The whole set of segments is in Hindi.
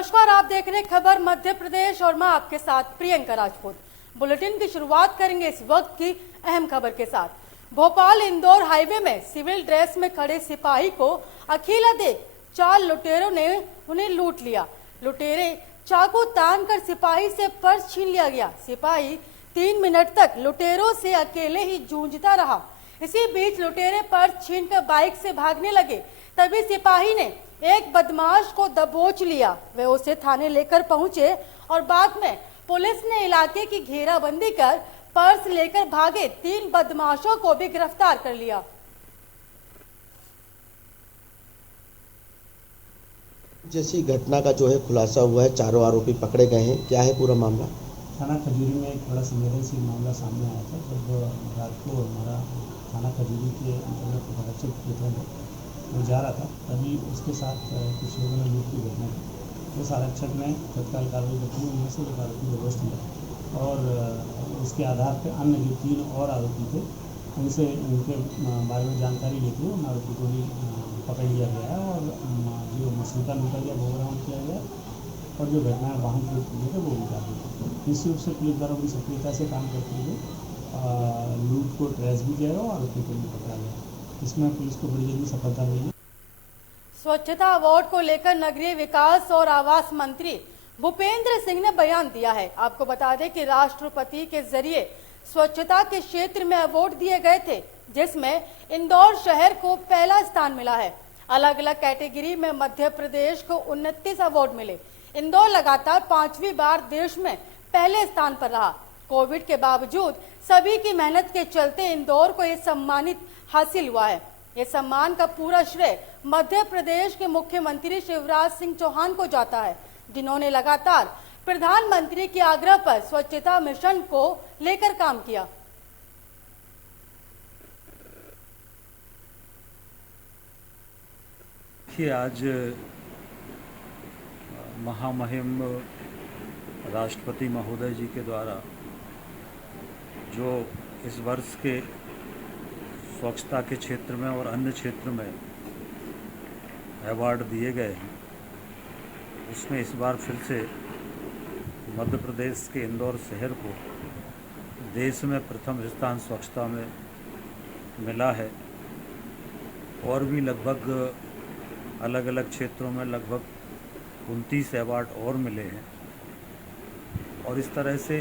नमस्कार, आप देख रहे हैं खबर मध्य प्रदेश और मैं आपके साथ प्रियंका राजपूत। बुलेटिन की शुरुआत करेंगे इस वक्त की अहम खबर के साथ। भोपाल इंदौर हाईवे में सिविल ड्रेस में खड़े सिपाही को अकेला देख 4 लुटेरों ने उन्हें लूट लिया। लुटेरे चाकू तान कर सिपाही से पर्स छीन लिया गया। सिपाही 3 मिनट तक लुटेरों से अकेले ही जूझता रहा। इसी बीच लुटेरे पर्स छीनकर बाइक से भागने लगे। तभी सिपाही ने एक बदमाश को दबोच लिया। वे उसे थाने लेकर पहुंचे और बाद में पुलिस ने इलाके की घेराबंदी कर पर्स लेकर भागे 3 बदमाशों को भी गिरफ्तार कर लिया। जैसी घटना का जो है खुलासा हुआ है, चारों आरोपी पकड़े गए हैं। क्या है पूरा मामला? थाना खजूरी में एक बड़ा संवेदनशील मामला सामने आया था। जब रात को हमारा थाना खजूरी के अंतर्गत आरक्षक क्षेत्र में वो जा रहा था, तभी उसके साथ कुछ लोगों ने लूट की घटना की। उस आरक्षक ने तत्काल कार्रवाई करती हुई उनमें से एक आरोपी को अरेस्ट किया और उसके आधार पर अन्य जो 3 और आरोपी थे उनसे उनके बारे में जानकारी लेते हुए उन आरोपी को भी पकड़ लिया गया है और जो मसरूका लूटा गया वो बरामद किया गया और जो घटना वाहन प्रयोग किए थे वो निकाल दिए। निश्चित रूप से पुलिस द्वारा बड़ी सक्रियता से काम करते हुए लूट को ट्रेस भी किया गया और आरोपी को भी पकड़ा गया। इसमें पुलिस को बड़ी जल्दी सफलता मिली। स्वच्छता अवार्ड को लेकर नगरीय विकास और आवास मंत्री भूपेंद्र सिंह ने बयान दिया है। आपको बता दें कि राष्ट्रपति के जरिए स्वच्छता के क्षेत्र में अवार्ड दिए गए थे, जिसमें इंदौर शहर को पहला स्थान मिला है। अलग अलग कैटेगरी में मध्य प्रदेश को 29 अवार्ड मिले। इंदौर लगातार 5वीं बार देश में पहले स्थान पर रहा। कोविड के बावजूद सभी की मेहनत के चलते इंदौर को यह सम्मानित हासिल हुआ है। ये सम्मान का पूरा श्रेय मध्य प्रदेश के मुख्यमंत्री शिवराज सिंह चौहान को जाता है, जिन्होंने लगातार प्रधानमंत्री के आग्रह पर स्वच्छता मिशन को लेकर काम किया। आज महामहिम राष्ट्रपति महोदय जी के द्वारा जो इस वर्ष के स्वच्छता के क्षेत्र में और अन्य क्षेत्र में अवार्ड दिए गए हैं, उसमें इस बार फिर से मध्य प्रदेश के इंदौर शहर को देश में प्रथम स्थान स्वच्छता में मिला है और भी लगभग अलग अलग क्षेत्रों में लगभग 29 अवार्ड और मिले हैं और इस तरह से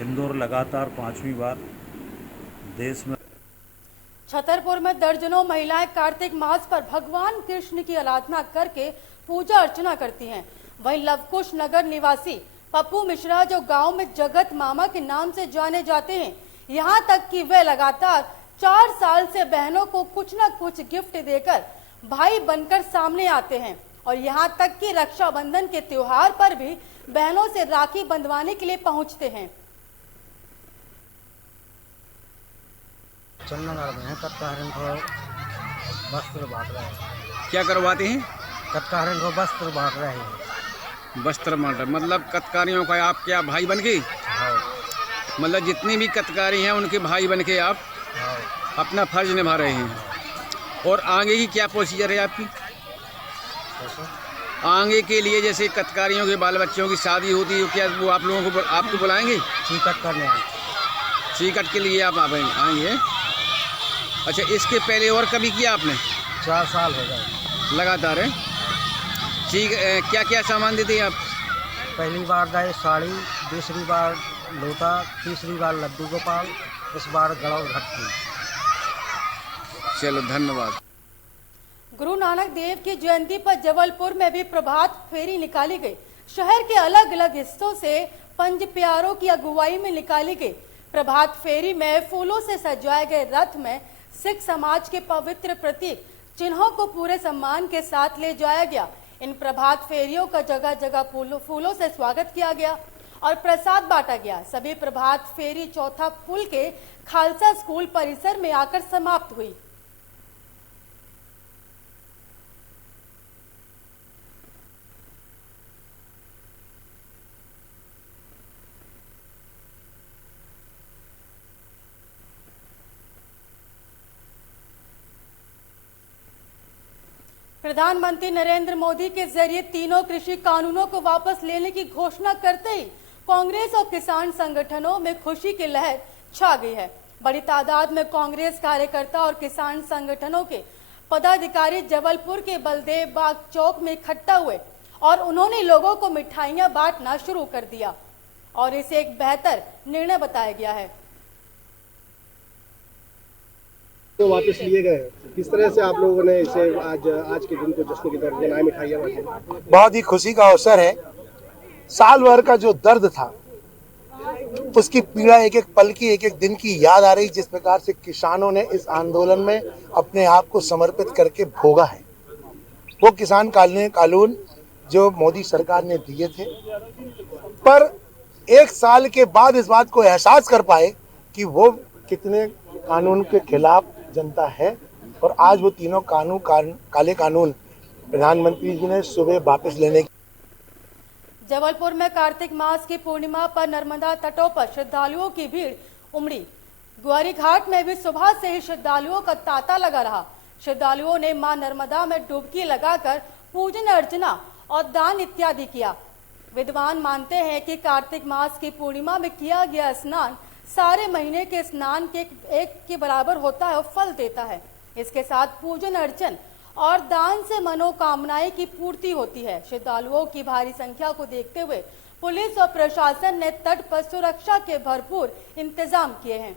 इंदौर लगातार 5वीं बार देश में। छतरपुर में दर्जनों महिलाएं कार्तिक मास पर भगवान कृष्ण की आराधना करके पूजा अर्चना करती हैं। वहीं लवकुश नगर निवासी पप्पू मिश्रा, जो गांव में जगत मामा के नाम से जाने जाते हैं, यहां तक कि वे लगातार 4 साल से बहनों को कुछ न कुछ गिफ्ट देकर भाई बनकर सामने आते हैं और यहां तक कि रक्षाबंधन के त्योहार पर भी बहनों से राखी बंधवाने के लिए पहुंचते हैं। चंदनगढ़ में कत्कारिन को वस्त्र बांट रहे हैं। क्या करवाते हैं? कत्कारिन को वस्त्र बांट रहे हैं। वस्त्र बांट रहे मतलब कत्कारियों का आप क्या भाई बन के? हाँ। मतलब जितनी भी कत्कारी हैं उनके भाई बन के आप अपना फर्ज निभा रहे हैं। और आगे की क्या प्रोसीजर है आपकी? आगे के लिए जैसे कत्कारियों के बाल बच्चों की शादी होती है, क्या वो आप लोगों को आपको बुलाएंगे? चीकट करने चीकट के लिए आप आएंगे? अच्छा, इसके पहले और कभी किया आपने? 4 साल हो गए लगातार है। ठीक, क्या क्या सामान देते हैं आप? पहली बार गए साड़ी, दूसरी बार लोटा, तीसरी बार लड्डू गोपाल, इस बार गड़ौ घटती। चलो धन्यवाद। गुरु नानक देव की जयंती पर जबलपुर में भी प्रभात फेरी निकाली गई। शहर के अलग अलग हिस्सों से पंज प्यारों की अगुवाई में निकाली गई। प्रभात फेरी में फूलों से सजाए गए रथ में सिख समाज के पवित्र प्रतीक चिन्हों को पूरे सम्मान के साथ ले जाया गया। इन प्रभात फेरियों का जगह जगह फूलों से स्वागत किया गया और प्रसाद बांटा गया। सभी प्रभात फेरी चौथा पुल के खालसा स्कूल परिसर में आकर समाप्त हुई। प्रधानमंत्री नरेंद्र मोदी के जरिए तीनों कृषि कानूनों को वापस लेने की घोषणा करते ही कांग्रेस और किसान संगठनों में खुशी की लहर छा गई है। बड़ी तादाद में कांग्रेस कार्यकर्ता और किसान संगठनों के पदाधिकारी जबलपुर के बलदेव बाग चौक में इकट्ठा हुए और उन्होंने लोगों को मिठाइयां बांटना शुरू कर दिया और इसे एक बेहतर निर्णय बताया गया है। तो वापस लिए गए, किस तरह से आप लोगों ने इसे आज के दिन को जश्न की तरह मनाए, मिठाइयाँ बांटी? बहुत ही खुशी का अवसर है। साल भर का जो दर्द था उसकी पीड़ा एक एक पल की, एक एक दिन की याद आ रही, जिस प्रकार से किसानों ने इस आंदोलन में अपने आप को समर्पित करके भोगा है। वो किसान कानून जो मोदी सरकार ने दिए थे, पर एक साल के बाद इस बात को एहसास कर पाए कि वो कितने कानून के खिलाफ जनता है, और आज वो तीनों काले कानून प्रधानमंत्री जी ने सुबह वापस लेने की। जबलपुर में कार्तिक मास की पूर्णिमा पर नर्मदा तटों पर श्रद्धालुओं की भीड़ उमड़ी। ग्वारी घाट में भी सुबह से ही श्रद्धालुओं का तांता लगा रहा। श्रद्धालुओं ने मां नर्मदा में डुबकी लगाकर पूजन अर्चना और दान इत्यादि किया। विद्वान मानते हैं कि कार्तिक मास की पूर्णिमा में किया गया स्नान सारे महीने के स्नान के एक के बराबर होता है और फल देता है। इसके साथ पूजन अर्चन और दान से मनोकामनाएं की पूर्ति होती है। श्रद्धालुओं की भारी संख्या को देखते हुए पुलिस और प्रशासन ने तट पर सुरक्षा के भरपूर इंतजाम किए हैं।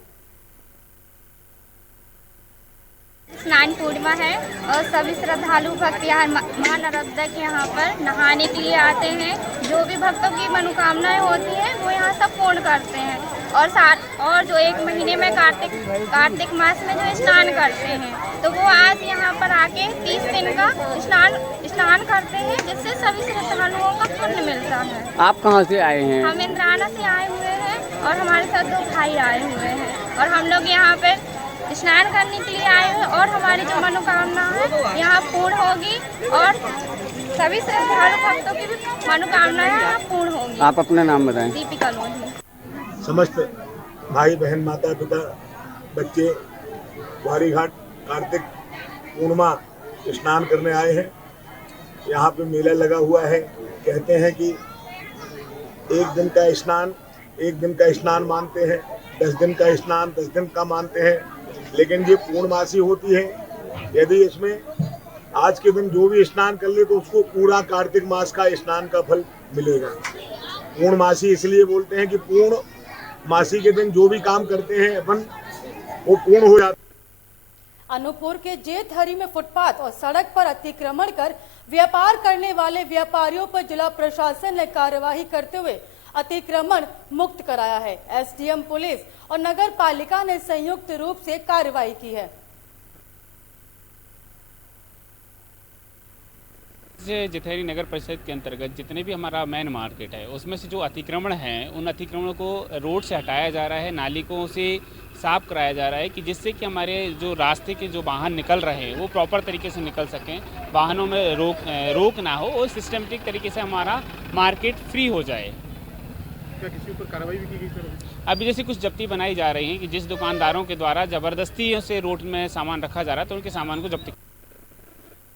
स्नान पूर्णिमा है और सभी श्रद्धालु भक्त यहाँ मां नर्मदा के यहाँ पर नहाने के लिए आते हैं। जो भी भक्तों की मनोकामनाएं होती हैं वो यहाँ सब पूर्ण करते हैं। और जो एक महीने में कार्तिक मास में जो स्नान करते हैं तो वो आज यहाँ पर आके 30 दिन का स्नान करते हैं, जिससे सभी श्रद्धालुओं का पुण्य मिलता है। आप कहाँ से आए हैं? हम इंद्राना से आए हुए हैं और हमारे साथ 2 भाई आए हुए हैं और हम लोग यहाँ पे स्नान करने के लिए आए हैं और हमारी जो मनोकामना है यहाँ पूर्ण होगी और सभी श्रद्धालु भक्तों की भी मनोकामनाएं यहाँ पूर्ण होगी। आप अपना नाम बताएं। दीपिका लोधी। समस्त भाई बहन माता पिता बच्चे ग्वारी घाट कार्तिक पूर्णिमा स्नान करने आए हैं। यहाँ पे मेला लगा हुआ है। कहते हैं कि एक दिन का स्नान मानते हैं, 10 दिन का स्नान 10 दिन का मानते हैं, लेकिन ये पूर्णमासी होती है। यदि इसमें आज के दिन जो भी स्नान कर ले तो उसको पूरा कार्तिक मास का स्नान का फल मिलेगा। पूर्णमासी इसलिए बोलते हैं कि पूर्ण मासी के दिन जो भी काम करते हैं अपन वो पूर्ण हो जाता है। अनूपपुर के जेठहरी में फुटपाथ और सड़क पर अतिक्रमण कर व्यापार करने वाले व्यापारियों पर जिला प्रशासन ने कार्यवाही करते हुए अतिक्रमण मुक्त कराया है। एसडीएम पुलिस और नगर पालिका ने संयुक्त रूप से कार्रवाई की है। जेठहरी नगर परिषद के अंतर्गत जितने भी हमारा मेन मार्केट है उसमें से जो अतिक्रमण हैं उन अतिक्रमणों को रोड से हटाया जा रहा है, नालिकों से साफ कराया जा रहा है कि जिससे कि हमारे जो रास्ते के जो वाहन निकल रहे हैं वो प्रॉपर तरीके से निकल सकें, वाहनों में रोक ना हो और सिस्टमेटिक तरीके से हमारा मार्केट फ्री हो जाए। क्या किसी ऊपर कार्रवाई भी की गई सर? अभी जैसे कुछ जब्ती बनाई जा रही है कि जिस दुकानदारों के द्वारा ज़बरदस्ती से रोड में सामान रखा जा रहा है तो उनके सामान को जब्ती।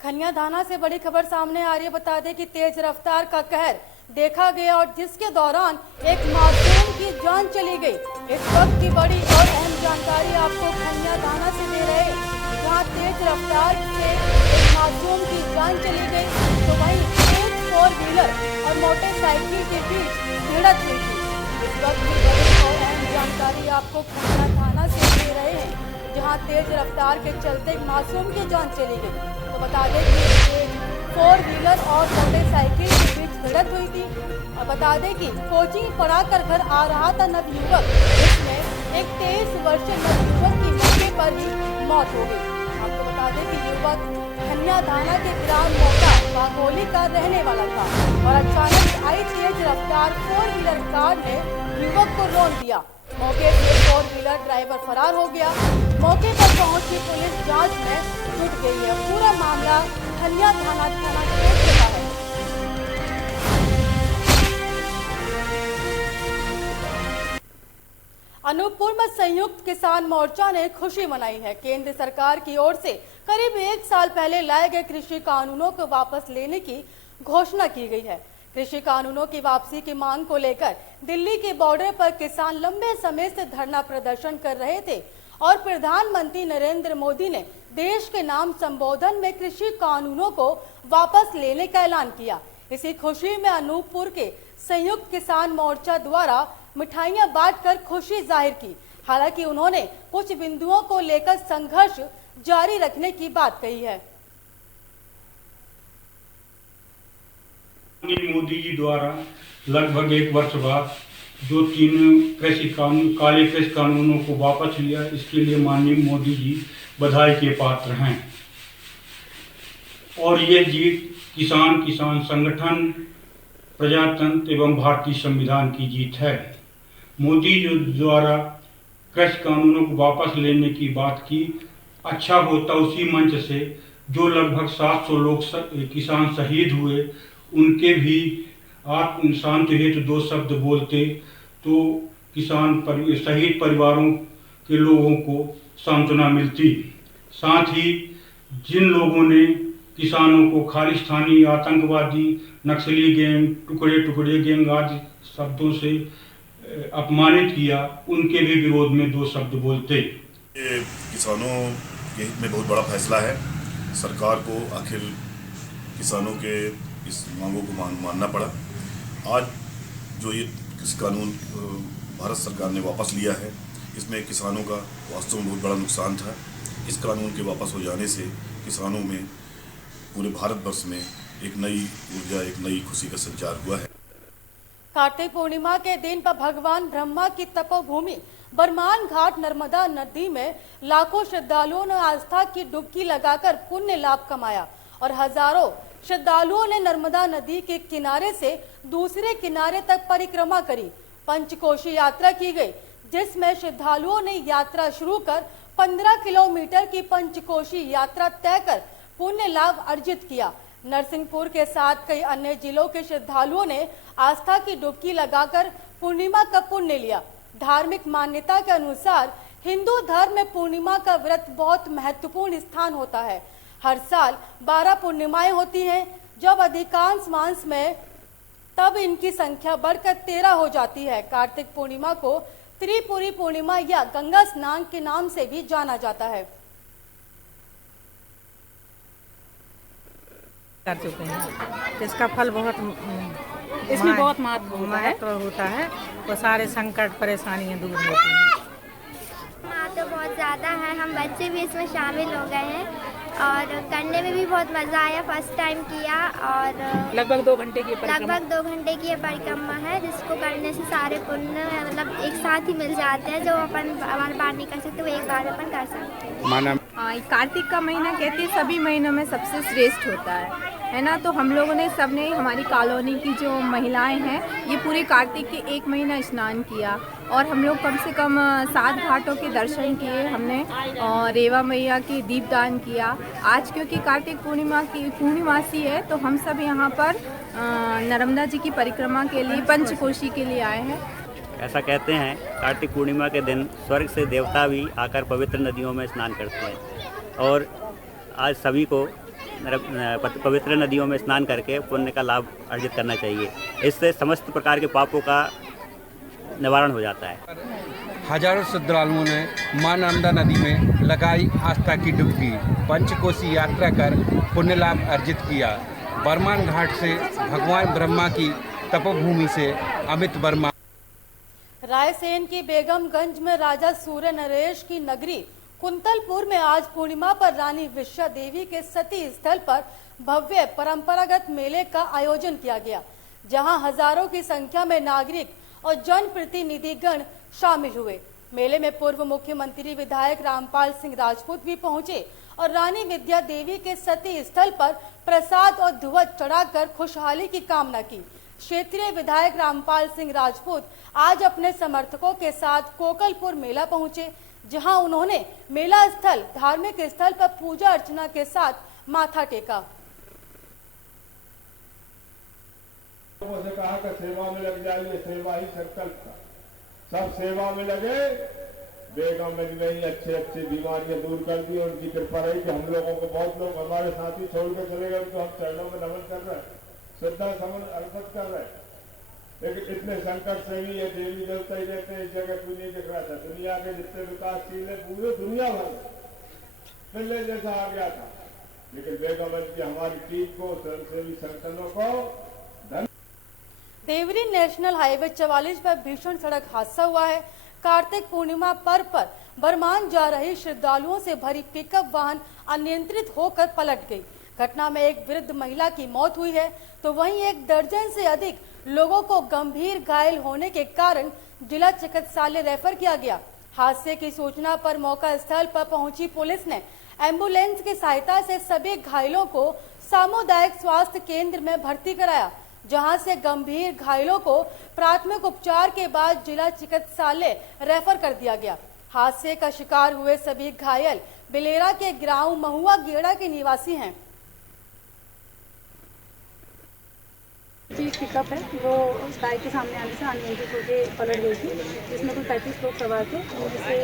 खनिया थाना से बड़ी खबर सामने आ रही है। बता दें कि तेज रफ्तार का कहर देखा गया और जिसके दौरान एक मासूम की जान चली गई। इस वक्त की बड़ी और अहम जानकारी आपको खनिया थाना से दे रहे हैं, जहां तेज रफ्तार से एक मासूम की जान चली गई तो वहीं एक 4 व्हीलर और मोटरसाइकिल के बीच भिड़ंत हुई थी। इस वक्त की बड़ी और अहम जानकारी आपको खनिया थाना से दे रहे हैं, जहां तेज रफ्तार के चलते एक मासूम की जान चली गई। तो बता दें कि 4 व्हीलर और मोटरसाइकिल के बीच भिड़ंत हुई थी। और बता दें कि कोचिंग पढ़ाकर घर आ रहा था नवयुवक, जिसमें एक 23 वर्षीय नवयुवक की मौके पर ही मौत हो गई। आपको बता दें कि युवक खनिया थाना के ग्राम मोटा बागोली का रहने वाला था और अचानक आई तेज रफ्तार 4 व्हीलर कार ने युवक को रौंद दिया। मौके से 4 व्हीलर ड्राइवर फरार हो गया। मौके पर पहुंची पुलिस जांच में जुट गई है। पूरा मामला खनिया थाना क्षेत्र का है। अनूपपुर में संयुक्त किसान मोर्चा ने खुशी मनाई है। केंद्र सरकार की ओर से करीब 1 साल पहले लाए गए कृषि कानूनों को वापस लेने की घोषणा की गई है। कृषि कानूनों की वापसी की मांग को लेकर दिल्ली के बॉर्डर पर किसान लंबे समय से धरना प्रदर्शन कर रहे थे और प्रधानमंत्री नरेंद्र मोदी ने देश के नाम संबोधन में कृषि कानूनों को वापस लेने का ऐलान किया। इसी खुशी में अनूपपुर के संयुक्त किसान मोर्चा द्वारा मिठाइयां बांटकर खुशी जाहिर की। हालांकि उन्होंने कुछ बिंदुओं को लेकर संघर्ष जारी रखने की बात कही है। मोदी जी द्वारा लगभग 1 वर्ष बाद जो 3 कृषि कानून काले कृषि कानूनों को वापस लिया, इसके लिए माननीय मोदी जी बधाई के पात्र हैं। और ये जीत किसान संगठन, प्रजातंत्र एवं भारतीय संविधान की जीत है। मोदी जी द्वारा कृषि कानूनों को वापस लेने की बात की, अच्छा होता उसी मंच से जो लगभग 700 लोग किसान शहीद हुए, उनके भी आत्म शांति हेतु 2 शब्द बोलते तो शहीद परिवारों के लोगों को सांत्वना मिलती। साथ ही जिन लोगों ने किसानों को खालिस्तानी, आतंकवादी, नक्सली गैंग, टुकड़े गैंग आदि शब्दों से अपमानित किया, उनके भी विरोध में 2 शब्द बोलते। ये किसानों के हित में बहुत बड़ा फैसला है। सरकार को आखिर किसानों के इस मांगों को मानना पड़ा। आज जो ये कृषि कानून भारत सरकार ने वापस लिया है, इसमें किसानों का वास्तव में बहुत बड़ा नुकसान था। इस कानून के वापस हो जाने से किसानों में, पूरे भारतवर्ष में एक नई ऊर्जा, एक नई खुशी का संचार हुआ है। कार्तिक पूर्णिमा के दिन पर भगवान ब्रह्मा की तपोभूमि बरमान घाट नर्मदा नदी में लाखों श्रद्धालुओं ने आस्था की डुबकी लगाकर पुण्य लाभ कमाया और हजारों श्रद्धालुओं ने नर्मदा नदी के किनारे से दूसरे किनारे तक परिक्रमा करी। पंचकोशी यात्रा की गई, जिसमें श्रद्धालुओं ने यात्रा शुरू कर 15 किलोमीटर की पंचकोशी यात्रा तय कर पुण्य लाभ अर्जित किया। नरसिंहपुर के साथ कई अन्य जिलों के श्रद्धालुओं ने आस्था की डुबकी लगाकर पूर्णिमा का पुण्य लिया। धार्मिक मान्यता के अनुसार हिंदू धर्म में पूर्णिमा का व्रत बहुत महत्वपूर्ण स्थान होता है। हर साल 12 पूर्णिमाएं होती हैं, जब अधिकांश मास में तब इनकी संख्या बढ़कर 13 हो जाती है। कार्तिक पूर्णिमा को त्रिपुरी पूर्णिमा या गंगा स्नान के नाम से भी जाना जाता है। कर चुके हैं, इसका फल बहुत इसमें बहुत महत्व होता है। वो सारे संकट परेशानियां दूर होती हैं। महत्व बहुत ज़्यादा है। हम बच्चे भी इसमें शामिल हो गए हैं और करने में भी बहुत मज़ा आया। फर्स्ट टाइम किया और लगभग 2 घंटे की परिक्रमा है, जिसको करने से सारे पुण्य मतलब एक साथ ही मिल जाते हैं। जो अपन बार बार नहीं कर सकते, वो एक बार अपन कर सकते हैं। कार्तिक का महीना कहते हैं सभी महीनों में सबसे श्रेष्ठ होता है ना। तो हम लोगों ने सबने, हमारी कॉलोनी की जो महिलाएं हैं, ये पूरे कार्तिक के 1 महीना स्नान किया और हम लोग कम से कम 7 घाटों के दर्शन किए हमने और रेवा मैया की दीपदान किया। आज क्योंकि कार्तिक पूर्णिमासी है, तो हम सब यहाँ पर नर्मदा जी की परिक्रमा के लिए, पंचकोशी के लिए आए हैं। ऐसा कहते हैं कार्तिक पूर्णिमा के दिन स्वर्ग से देवता भी आकर पवित्र नदियों में स्नान करते हैं और आज सभी को पवित्र नदियों में स्नान करके पुण्य का लाभ अर्जित करना चाहिए। इससे समस्त प्रकार के पापों का निवारण हो जाता है। हजारों श्रद्धालुओं ने मां नर्मदा नदी में लगाई आस्था की डुबकी, पंचकोशी यात्रा कर पुण्य लाभ अर्जित किया। बरमान घाट से भगवान ब्रह्मा की तपोभूमि से अमित वर्मा। रायसेन की बेगमगंज में राजा सूर्य नरेश की नगरी कुंतलपुर में आज पूर्णिमा पर रानी विश्या देवी के सती स्थल पर भव्य परंपरागत मेले का आयोजन किया गया, जहां हजारों की संख्या में नागरिक और जनप्रतिनिधिगण शामिल हुए। मेले में पूर्व मुख्यमंत्री विधायक रामपाल सिंह राजपूत भी पहुंचे और रानी विद्या देवी के सती स्थल पर प्रसाद और ध्वज चढ़ाकर खुशहाली की कामना की। क्षेत्रीय विधायक रामपाल सिंह राजपूत आज अपने समर्थकों के साथ कोकलपुर मेला पहुंचे, जहां उन्होंने मेला स्थल, धार्मिक स्थल पर पूजा अर्चना के साथ माथा टेका। कहा कि सेवा में लग जाइए, सेवा ही संकल्प था। सब सेवा में लगे। बेगम ने अच्छे अच्छे बीमारियां दूर कर दी, उनकी कृपा रही कि हम लोगों को बहुत लोग हमारे साथी छोड़कर चले गए, तो हम चरणों में नमन कर रहे हैं, श्रद्धा समन अर्पित कर रहे हैं। लेकिन इतने संकट से भी ये देवी देवता ही रहते हैं, इस जगह कोई नहीं दिख रहा था। दुनिया के जितने विकासशील है पूरे दुनिया भर पहले जैसा आ गया था, लेकिन बेगम की हमारी टीम को, स्वयंसेवी संगठनों को। देवरी नेशनल हाईवे 44 पर भीषण सड़क हादसा हुआ है। कार्तिक पूर्णिमा पर्व पर बरमान जा रही श्रद्धालुओं से भरी पिकअप वाहन अनियंत्रित होकर पलट गई। घटना में एक वृद्ध महिला की मौत हुई है, तो वहीं एक दर्जन से अधिक लोगों को गंभीर घायल होने के कारण जिला चिकित्सालय रेफर किया गया। हादसे की सूचना पर मौका स्थल पर पहुंची पुलिस ने एम्बुलेंस की सहायता से सभी घायलों को सामुदायिक स्वास्थ्य केंद्र में भर्ती कराया, जहां से गंभीर घायलों को प्राथमिक उपचार के बाद जिला चिकित्सालय रेफर कर दिया गया। हादसे का शिकार हुए सभी घायल बिलेरा के ग्राम महुआ गेड़ा के निवासी हैं। पिकअप है वो बाइक के सामने आने से अनियंत्रित होकर पलट गई थी, जिसमें कुल 35 लोग सवार थे, जिससे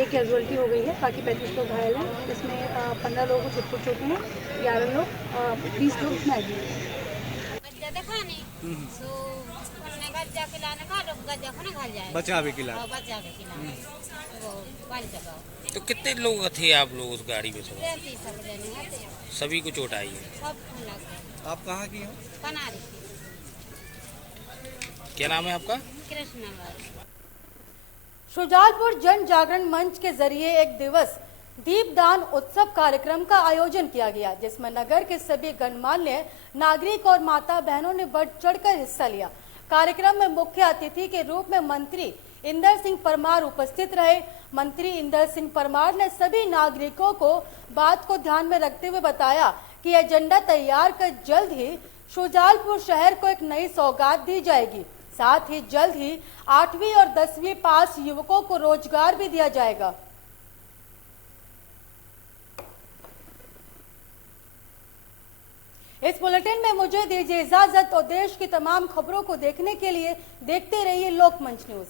एक कैजुअलिटी हो गई है, बाकी 35 लोग घायल हैं। इसमें 15 लोगों को छुट चुके हैं, 11 लोग 20 लोग इसमें आए। बचा भी खिला। तो कितने लोग थे आप लोग उस गाड़ी में? सभी को चोट आई है। आप कहाँ की हो? कनारी। क्या नाम है आपका? कृष्ण। शुजालपुर जन जागरण मंच के जरिए एक दिवस दीपदान उत्सव कार्यक्रम का आयोजन किया गया, जिसमें नगर के सभी गणमान्य नागरिक और माता बहनों ने बढ़ चढ़कर हिस्सा लिया। कार्यक्रम में मुख्य अतिथि के रूप में मंत्री इंदर सिंह परमार उपस्थित रहे। मंत्री इंदर सिंह परमार ने सभी नागरिकों को बात को ध्यान में रखते हुए बताया कि एजेंडा तैयार कर जल्द ही शुजालपुर शहर को एक नई सौगात दी जाएगी। साथ ही जल्द ही 8वीं और 10वीं पास युवकों को रोजगार भी दिया जाएगा। इस बुलेटिन में मुझे दीजिए इजाजत और देश की तमाम खबरों को देखने के लिए देखते रहिए लोकमंच न्यूज।